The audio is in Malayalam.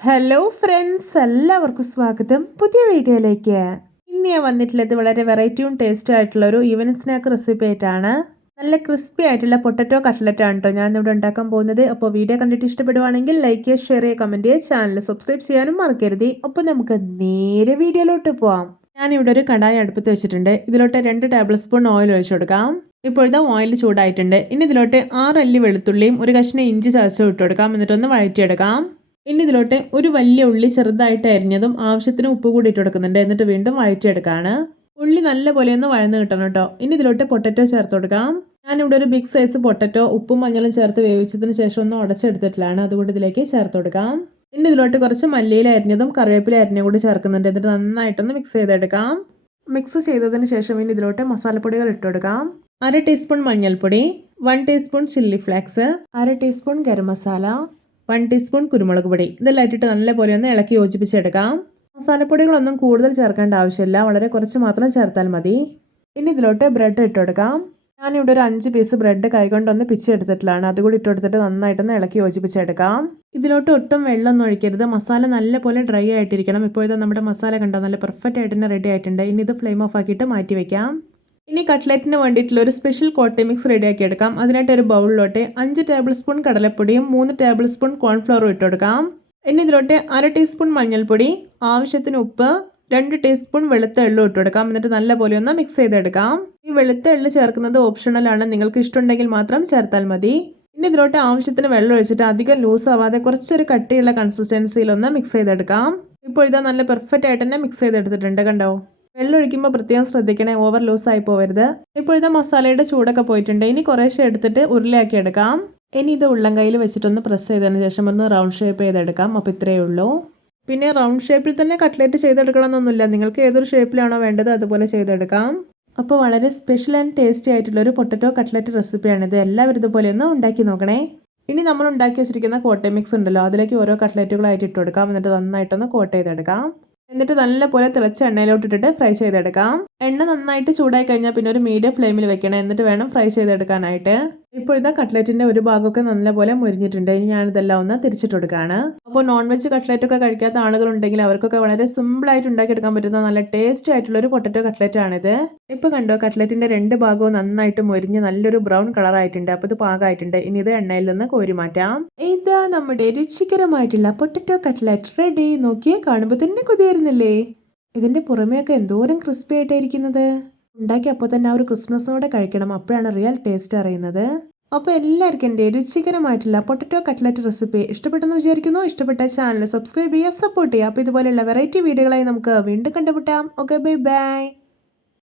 ഹലോ ഫ്രണ്ട്സ് എല്ലാവർക്കും സ്വാഗതം. പുതിയ വീഡിയോയിലേക്ക്. ഇന്ന് ഞാൻ വന്നിട്ടുള്ളത് വളരെ വെറൈറ്റിയും ടേസ്റ്റും ആയിട്ടുള്ള ഒരു ഈവനിങ് സ്നാക്ക് റെസിപ്പി ആയിട്ടാണ്. നല്ല ക്രിസ്പി ആയിട്ടുള്ള പൊട്ടറ്റോ കട്ട്ലറ്റ് ആണ് കേട്ടോ ഞാൻ ഇവിടെ ഉണ്ടാക്കാൻ പോകുന്നത്. അപ്പോൾ വീഡിയോ കണ്ടിട്ട് ഇഷ്ടപ്പെടുവാണെങ്കിൽ ലൈക്ക് ചെയ്യുക ഷെയർ ചെയ്യുക കമന്റ് ചെയ്യുക ചാനൽ സബ്സ്ക്രൈബ് ചെയ്യാനും മറക്കരുത്. അപ്പോൾ നമുക്ക് നേരെ വീഡിയോയിലോട്ട് പോവാം. ഞാനിവിടെ ഒരു കടായി അടുപ്പത്ത് വെച്ചിട്ടുണ്ട്. ഇതിലോട്ട് രണ്ട് ടേബിൾ സ്പൂൺ ഓയിൽ ഒഴിച്ചു കൊടുക്കാം. ഇപ്പോഴത്തെ ഓയിൽ ചൂടായിട്ടുണ്ട്. ഇനി ഇതിലോട്ട് ആറ് അല്ലി വെളുത്തുള്ളിയും ഒരു കഷ്ണം ഇഞ്ചി ചതച്ചും ഇട്ട് കൊടുക്കാം. എന്നിട്ടൊന്ന് വഴറ്റിയെടുക്കാം. ഇനി ഇതിലോട്ട് ഒരു വലിയ ഉള്ളി ചെറുതായിട്ട് അരിഞ്ഞതും ആവശ്യത്തിന് ഉപ്പ് കൂടി ഇട്ട് കൊടുക്കുന്നുണ്ട്. എന്നിട്ട് വീണ്ടും വഴറ്റിയെടുക്കാണ്. ഉള്ളി നല്ല പോലെ ഒന്ന് വഴന്ന് കിട്ടണം കേട്ടോ. ഇനി ഇതിലോട്ട് പൊട്ടറ്റോ ചേർത്ത് കൊടുക്കാം. ഞാനിവിടെ ഒരു ബിഗ് സൈസ് പൊട്ടറ്റോ ഉപ്പും മഞ്ഞളും ചേർത്ത് വേവിച്ചതിന് ശേഷം ഒന്ന് ഉടച്ചെടുത്തിട്ടുള്ളതാണ്. അതുകൊണ്ട് ഇതിലേക്ക് ചേർത്ത് കൊടുക്കാം. ഇനി ഇതിലോട്ട് കുറച്ച് മല്ലിയില അരിഞ്ഞതും കറിവേപ്പില അരിഞ്ഞും കൂടി ചേർക്കുന്നുണ്ട്. എന്നിട്ട് നന്നായിട്ടൊന്ന് മിക്സ് ചെയ്തെടുക്കാം. മിക്സ് ചെയ്തതിന് ശേഷം ഇനി ഇതിലോട്ട് മസാലപ്പൊടികൾ ഇട്ട് കൊടുക്കാം. അര ടീസ്പൂൺ മഞ്ഞൾപ്പൊടി വൺ ടീസ്പൂൺ ചില്ലി ഫ്ലേക്സ് അര teaspoon garam masala one teaspoon കുരുമുളക് പൊടി. ഇതെല്ലാം ഇട്ടിട്ട് നല്ലപോലെ ഒന്ന് ഇളക്കി യോജിപ്പിച്ചെടുക്കാം. മസാലപ്പൊടികളൊന്നും കൂടുതൽ ചേർക്കേണ്ട ആവശ്യമില്ല. വളരെ കുറച്ച് മാത്രം ചേർത്താൽ മതി. ഇനി ഇതിലോട്ട് ബ്രെഡ് ഇട്ട് കൊടുക്കാം. ഞാനിവിടെ ഒരു അഞ്ച് പീസ് ബ്രെഡ് കൈകൊണ്ടൊന്ന് പിച്ചെടുത്തിട്ടുള്ളതാണ് അതുകൂടി ഇട്ട് കൊടുത്തിട്ട് നന്നായിട്ടൊന്ന് ഇളക്കി യോജിപ്പിച്ചെടുക്കാം. ഇതിലോട്ട് ഒട്ടും വെള്ളമൊന്നും ഒഴിക്കരുത്. മസാല നല്ലപോലെ ഡ്രൈ ആയിട്ടിരിക്കണം. ഇപ്പോഴത്തെ നമ്മുടെ മസാല കണ്ടോ? നല്ല പെർഫെക്റ്റ് ആയിട്ട് തന്നെ റെഡി ആയിട്ടുണ്ട്. ഇനി ഇത് ഫ്ലെയിം ഓഫ് ആക്കിയിട്ട് മാറ്റി വെക്കാം ഇനി കട്ട്ലറ്റിന് വേണ്ടിയിട്ടുള്ള ഒരു സ്പെഷ്യൽ കോട്ടി മിക്സ് റെഡിയാക്കി എടുക്കാം. അതിനായിട്ട് ഒരു ബൗളിലോട്ട് അഞ്ച് ടേബിൾ സ്പൂൺ കടലപ്പൊടിയും മൂന്ന് ടേബിൾ സ്പൂൺ കോൺഫ്ലവറും ഇട്ട് കൊടുക്കാം. ഇനി ഇതിലോട്ട് അര ടീസ്പൂൺ മഞ്ഞൾപ്പൊടി ആവശ്യത്തിന് ഉപ്പ് രണ്ട് ടീസ്പൂൺ വെളുത്ത എള്ളും ഇട്ട് കൊടുക്കാം. എന്നിട്ട് നല്ലപോലെ ഒന്ന് മിക്സ് ചെയ്തെടുക്കാം. ഈ വെളുത്ത എള്ള് ചേർക്കുന്നത് ഓപ്ഷണലാണ് നിങ്ങൾക്ക് ഇഷ്ടമുണ്ടെങ്കിൽ മാത്രം ചേർത്താൽ മതി. ഇനി ഇതിലോട്ട് ആവശ്യത്തിന് വെള്ളം ഒഴിച്ചിട്ട് അധികം ലൂസ് ആവാതെ കുറച്ചൊരു കട്ടിയുള്ള കൺസിസ്റ്റൻസിയിൽ ഒന്ന് മിക്സ് ചെയ്തെടുക്കാം. ഇപ്പോൾ ഇതാ നല്ല പെർഫെക്റ്റ് ആയിട്ട് തന്നെ മിക്സ് ചെയ്തെടുത്തിട്ടുണ്ട് കണ്ടോ? വെള്ളം ഒഴിക്കുമ്പോൾ പ്രത്യേകം ശ്രദ്ധിക്കണേ ഓവർ ലൂസ് ആയി പോകരുത് ഇപ്പോഴത്തെ മസാലയുടെ ചൂടൊക്കെ പോയിട്ടുണ്ട്. ഇനി കുറേശ്ശെ എടുത്തിട്ട് ഉരുളയാക്കി എടുക്കാം. ഇനി ഇത് ഉള്ളം കയ്യിൽ വെച്ചിട്ടൊന്ന് പ്രസ് ചെയ്തതിന് ശേഷം ഒന്ന് റൗണ്ട് ഷേപ്പ് ചെയ്തെടുക്കാം. അപ്പോൾ ഇത്രയേ ഉള്ളൂ. പിന്നെ റൗണ്ട് ഷേപ്പിൽ തന്നെ കട്ട്ലേറ്റ് ചെയ്തെടുക്കണമെന്നൊന്നുമില്ല. നിങ്ങൾക്ക് ഏതൊരു ഷേപ്പിലാണോ വേണ്ടത് അതുപോലെ ചെയ്തെടുക്കാം. അപ്പോൾ വളരെ സ്പെഷ്യൽ ആൻഡ് ടേസ്റ്റി ആയിട്ടുള്ള ഒരു പൊട്ടറ്റോ കട്ട്ലറ്റ് റെസിപ്പിയാണിത് എല്ലാവരും ഇതുപോലെ ഒന്ന് ഉണ്ടാക്കി നോക്കണേ. ഇനി നമ്മൾ ഉണ്ടാക്കി വെച്ചിരിക്കുന്ന കോട്ട മിക്സ് ഉണ്ടല്ലോ. അതിലേക്ക് ഓരോ കട്ട്ലറ്റുകളായിട്ട് ഇട്ട് കൊടുക്കാം. എന്നിട്ട് നന്നായിട്ടൊന്ന് കോട്ട് ചെയ്തെടുക്കാം. എന്നിട്ട് നല്ലപോലെ തിളച്ച എണ്ണയിലോട്ട് ഇട്ടിട്ട് ഫ്രൈ ചെയ്തെടുക്കാം. എണ്ണ നന്നായിട്ട് ചൂടായി കഴിഞ്ഞാൽ പിന്നെ ഒരു മീഡിയം ഫ്ലെയിമിൽ വെക്കണം. എന്നിട്ട് വേണം ഫ്രൈ ചെയ്തെടുക്കാനായിട്ട്. ഇപ്പോഴത്തെ കട്ട്ലറ്റിന്റെ ഒരു ഭാഗമൊക്കെ നല്ലപോലെ മുരിഞ്ഞിട്ടുണ്ട്. ഇനി ഞാനിതെല്ലാം ഒന്ന് തിരിച്ചിട്ട് അപ്പോൾ നോൺ വെജ് കട്ട്ലറ്റ് ഒക്കെ കഴിക്കാത്ത ആളുകളുണ്ടെങ്കിൽ അവർക്കൊക്കെ വളരെ സിമ്പിൾ ആയിട്ട് ഉണ്ടാക്കിയെടുക്കാൻ പറ്റുന്ന നല്ല ടേസ്റ്റി ആയിട്ടുള്ള ഒരു പൊട്ടറ്റോ കട്ട്ലറ്റാണിത്. ഇപ്പോൾ കണ്ടോ കട്ട്ലറ്റിന്റെ രണ്ട് ഭാഗവും നന്നായിട്ട് മുരിഞ്ഞ് നല്ലൊരു ബ്രൗൺ കളർ ആയിട്ടുണ്ട് അപ്പോൾ ഇത് പാകമായിട്ടുണ്ട് ഇനി ഇത് എണ്ണയിൽ നിന്ന് കോരി മാറ്റാം. ഇതാ നമ്മുടെ രുചികരമായിട്ടുള്ള പൊട്ടറ്റോ കട്ട്ലറ്റ് റെഡി നോക്കിയേ കാണുമ്പോൾ തന്നെ കൊതിയായിരുന്നില്ലേ ഇതിന്റെ പുറമേയൊക്കെ എന്തോരം ക്രിസ്പി ആയിട്ടായിരിക്കുന്നത് ഉണ്ടാക്കി അപ്പോൾ തന്നെ ആ ഒരു ക്രിസ്മസോടെ കഴിക്കണം. അപ്പോഴാണ് റിയൽ ടേസ്റ്റ് അറിയുന്നത്. അപ്പോൾ എല്ലാവർക്കും എന്റെ രുചികരമായിട്ടുള്ള പൊട്ടറ്റോ കട്ട്ലറ്റ് റെസിപ്പി ഇഷ്ടപ്പെട്ടെന്ന് വിചാരിക്കുന്നു. ഇഷ്ടപ്പെട്ട ചാനൽ സബ്സ്ക്രൈബ് ചെയ്യുക സപ്പോർട്ട് ചെയ്യുക. അപ്പോൾ ഇതുപോലെയുള്ള വെറൈറ്റി വീഡിയോകളായി നമുക്ക് വീണ്ടും കണ്ടുമുട്ടാം. Okay bye bye